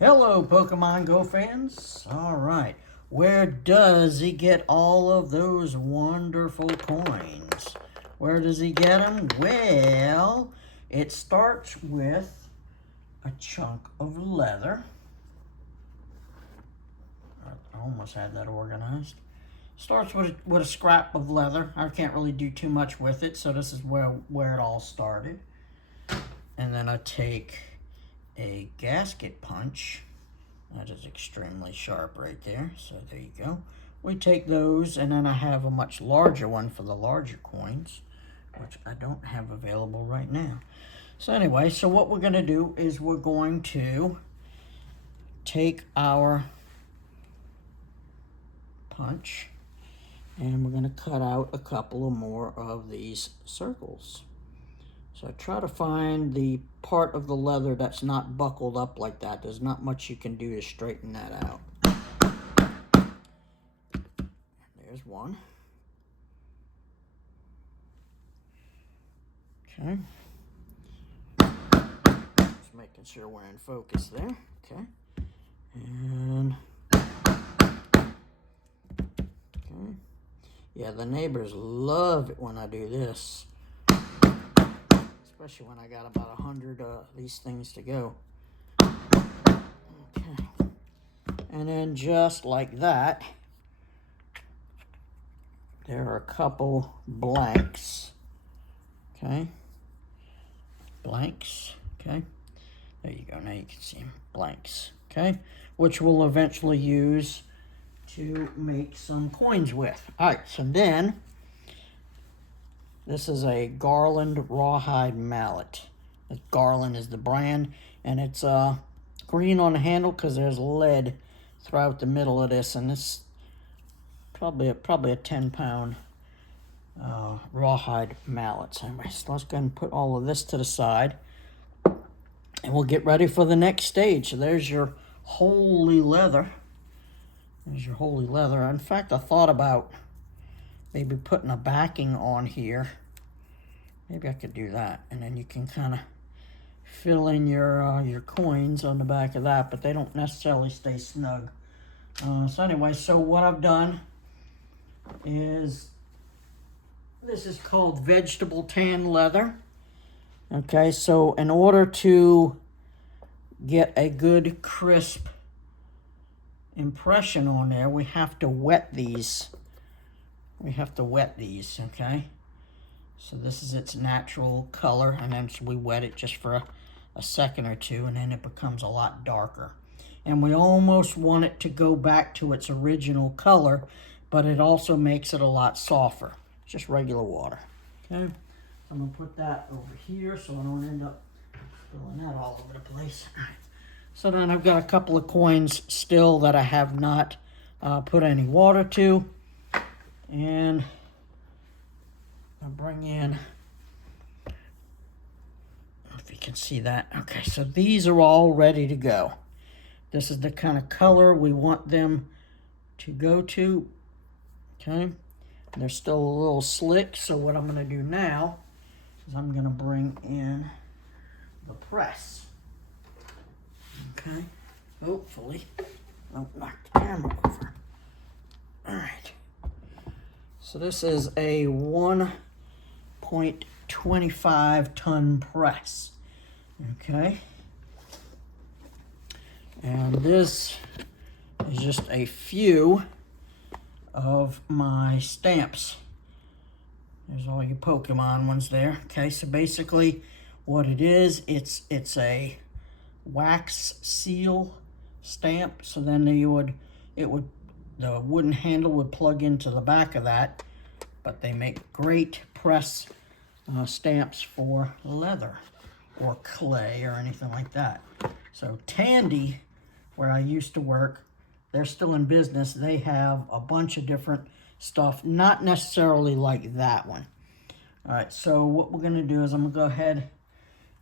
Hello, Pokemon Go fans. All right, where does he get all of those wonderful coins? Where does he get them? Well, it starts with a chunk of leather. I almost had that organized. Starts with a scrap of leather. I can't really do too much with it, so this is where it all started. And then I take a gasket punch. That is extremely sharp right there. So there you go. We take those, and then I have a much larger one for the larger coins, which I don't have available right now. So anyway, so what we're going to do is we're going to take our punch, and we're going to cut out a couple of more of these circles. So I try to find the part of the leather that's not buckled up like that. There's not much you can do to straighten that out. There's one. Okay. Just making sure we're in focus there. Okay. And okay. Yeah, the neighbors love it when I do this. Especially when I got about 100 of these things to go. Okay. And then just like that, there are a couple blanks. Okay. Blanks. Okay. There you go. Now you can see them. Blanks. Okay. Which we'll eventually use to make some coins with. All right. So then, this is a Garland Rawhide Mallet. Garland is the brand, and it's green on the handle because there's lead throughout the middle of this, and this probably a 10-pound rawhide mallet. So anyway, so let's go ahead and put all of this to the side, and we'll get ready for the next stage. So there's your holy leather. There's your holy leather. In fact, I thought about maybe putting a backing on here. Maybe I could do that, and then you can kind of fill in your coins on the back of that, but they don't necessarily stay snug. So anyway, so what I've done is, this is called vegetable tan leather. Okay, so in order to get a good crisp impression on there, we have to wet these. Okay? So this is its natural color, and then we wet it just for a second or two, and then it becomes a lot darker. And we almost want it to go back to its original color, but it also makes it a lot softer. It's just regular water. Okay? So I'm going to put that over here so I don't end up spilling that all over the place. All right. So then I've got a couple of coins still that I have not put any water to. And I'll bring in, if you can see that. Okay, so these are all ready to go. This is the kind of color we want them to go to. Okay, they're still a little slick, so what I'm going to do now is I'm going to bring in the press. Okay, hopefully don't knock the camera over. All right, so this is a 1.25 ton press. Okay, and this is just a few of my stamps. There's all your Pokemon ones there. Okay, so basically what it is, it's a wax seal stamp. So then the wooden handle would plug into the back of that, but they make great press stamps for leather or clay or anything like that. So Tandy, where I used to work, they're still in business. They have a bunch of different stuff, not necessarily like that one. All right, so what we're gonna do is I'm gonna go ahead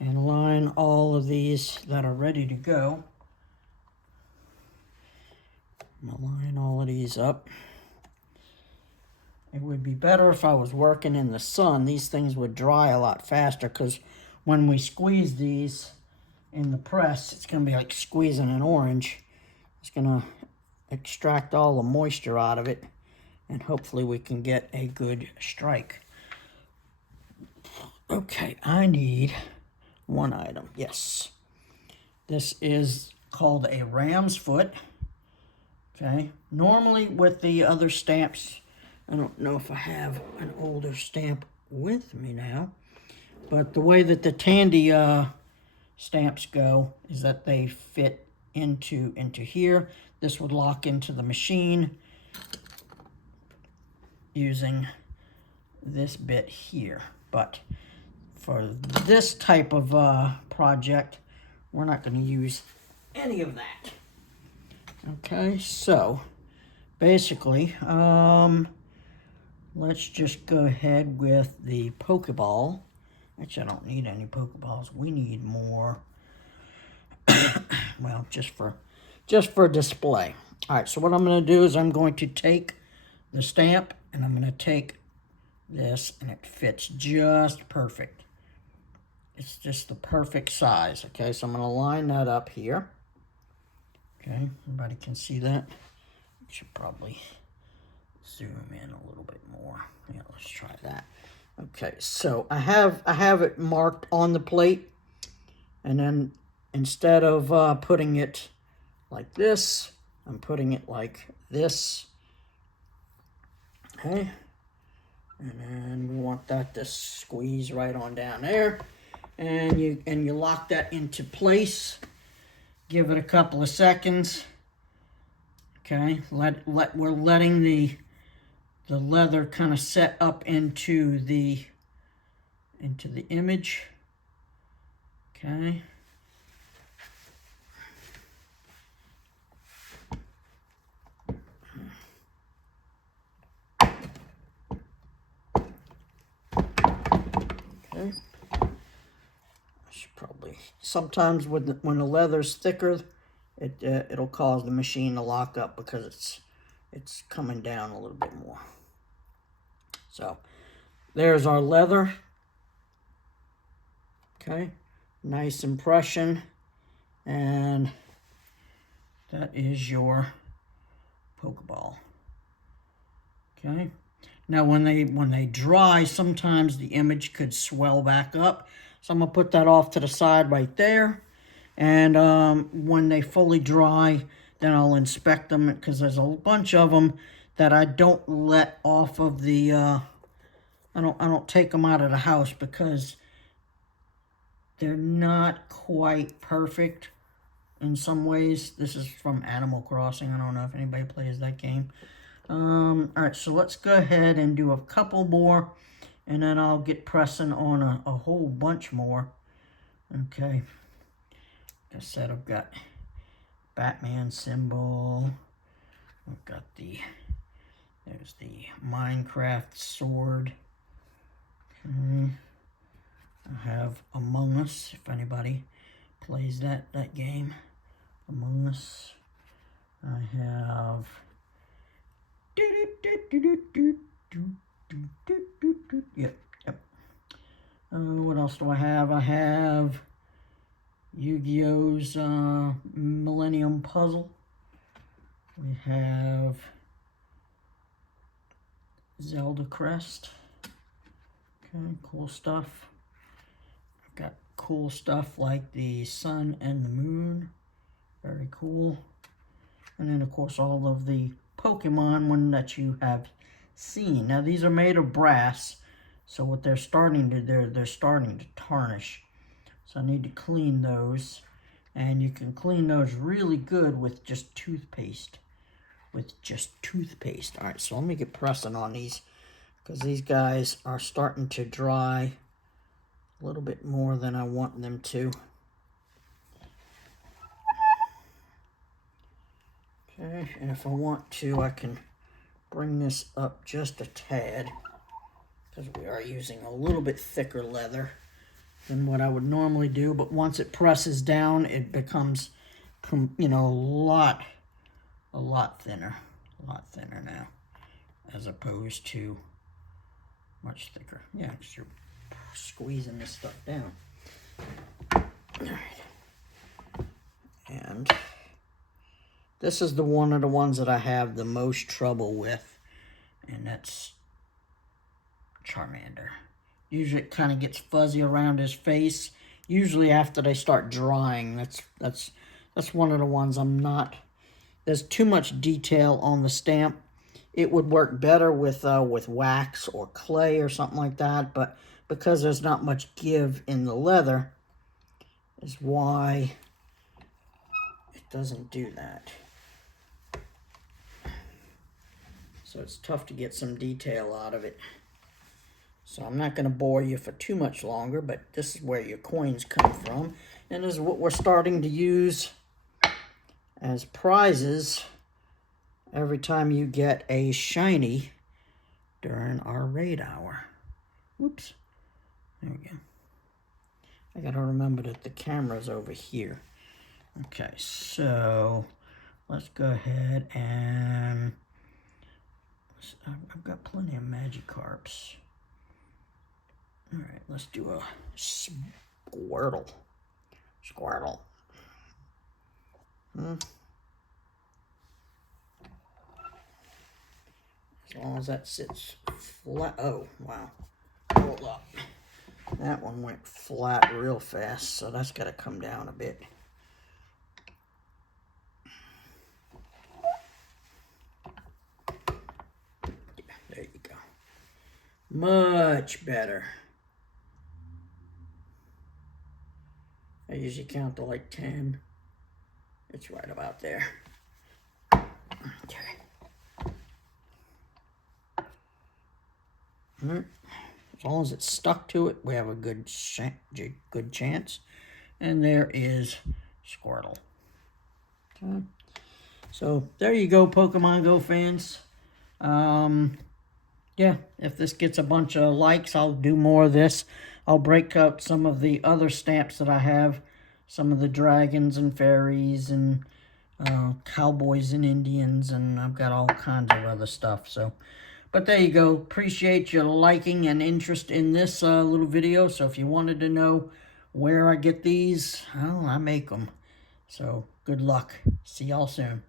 and line all of these that are ready to go. I'm gonna line all of these up. It would be better if I was working in the sun. These things would dry a lot faster because when we squeeze these, in the press, it's going to be like squeezing an orange. It's going to extract all the moisture out of it, and hopefully we can get a good strike. Okay, I need one item. Yes. This is called a ram's foot. Okay. Normally with the other stamps, I don't know if I have an older stamp with me now, but the way that the Tandy stamps go is that they fit into here. This would lock into the machine using this bit here. But for this type of project, we're not going to use any of that. Okay, so basically, let's just go ahead with the Pokeball. Actually, I don't need any Pokeballs. We need more. Well, just for display. All right, so what I'm going to do is I'm going to take the stamp and I'm going to take this, and it fits just perfect. It's just the perfect size. Okay, so I'm going to line that up here. Okay, everybody can see that. I should probably zoom in a little bit more. Yeah, let's try that. Okay, so I have it marked on the plate, and then instead of putting it like this, I'm putting it like this. Okay, and then we want that to squeeze right on down there, and you lock that into place. Give it a couple of seconds. Okay, we're letting the leather kind of set up into the image. Okay. Okay. Probably sometimes when the leather's thicker, it'll cause the machine to lock up because it's coming down a little bit more. So there's our leather. Okay, nice impression, and that is your Pokeball. Okay, now when they dry, sometimes the image could swell back up. So I'm going to put that off to the side right there. And when they fully dry, then I'll inspect them, because there's a bunch of them that I don't let off of the, I don't take them out of the house because they're not quite perfect in some ways. This is from Animal Crossing. I don't know if anybody plays that game. All right, so let's go ahead and do a couple more, and then I'll get pressing on a whole bunch more. Okay. Like I said, I've got Batman symbol. I've got there's the Minecraft sword. Okay. I have Among Us, if anybody plays that game. Among Us. I have yep. What else do I have? I have Yu-Gi-Oh's Millennium Puzzle. We have Zelda Crest. Okay, cool stuff. I've got cool stuff like the sun and the moon. Very cool. And then, of course, all of the Pokemon one that you have seen. Now, these are made of brass, so what they're starting to do, they're starting to tarnish. So I need to clean those, and you can clean those really good with just toothpaste. All right, so let me get pressing on these, because these guys are starting to dry a little bit more than I want them to. Okay, and if I want to, I can bring this up just a tad, because we are using a little bit thicker leather than what I would normally do. But once it presses down, it becomes, you know, a lot thinner now, as opposed to much thicker. Yeah, because you're squeezing this stuff down. All right. And this is one of the ones that I have the most trouble with, and that's Charmander. Usually it kind of gets fuzzy around his face. Usually after they start drying, that's one of the ones I'm not. There's too much detail on the stamp. It would work better with wax or clay or something like that, but because there's not much give in the leather, is why it doesn't do that. So it's tough to get some detail out of it. So I'm not going to bore you for too much longer, but this is where your coins come from. And this is what we're starting to use as prizes every time you get a shiny during our raid hour. Whoops. There we go. I got to remember that the camera's over here. Okay, so let's go ahead and... I've got plenty of Magikarps. All right, let's do a Squirtle. Squirtle. As long as that sits flat. Oh, wow. Hold up. That one went flat real fast, so that's got to come down a bit. There you go. Much better. I usually count to like 10. It's right about there. Okay. As long as it's stuck to it, we have a good chance. And there is Squirtle. Okay. So there you go, Pokemon Go fans. Yeah, if this gets a bunch of likes, I'll do more of this. I'll break out some of the other stamps that I have. Some of the dragons and fairies and cowboys and Indians. And I've got all kinds of other stuff. So, but there you go. Appreciate your liking and interest in this little video. So if you wanted to know where I get these, well, I make them. So good luck. See y'all soon.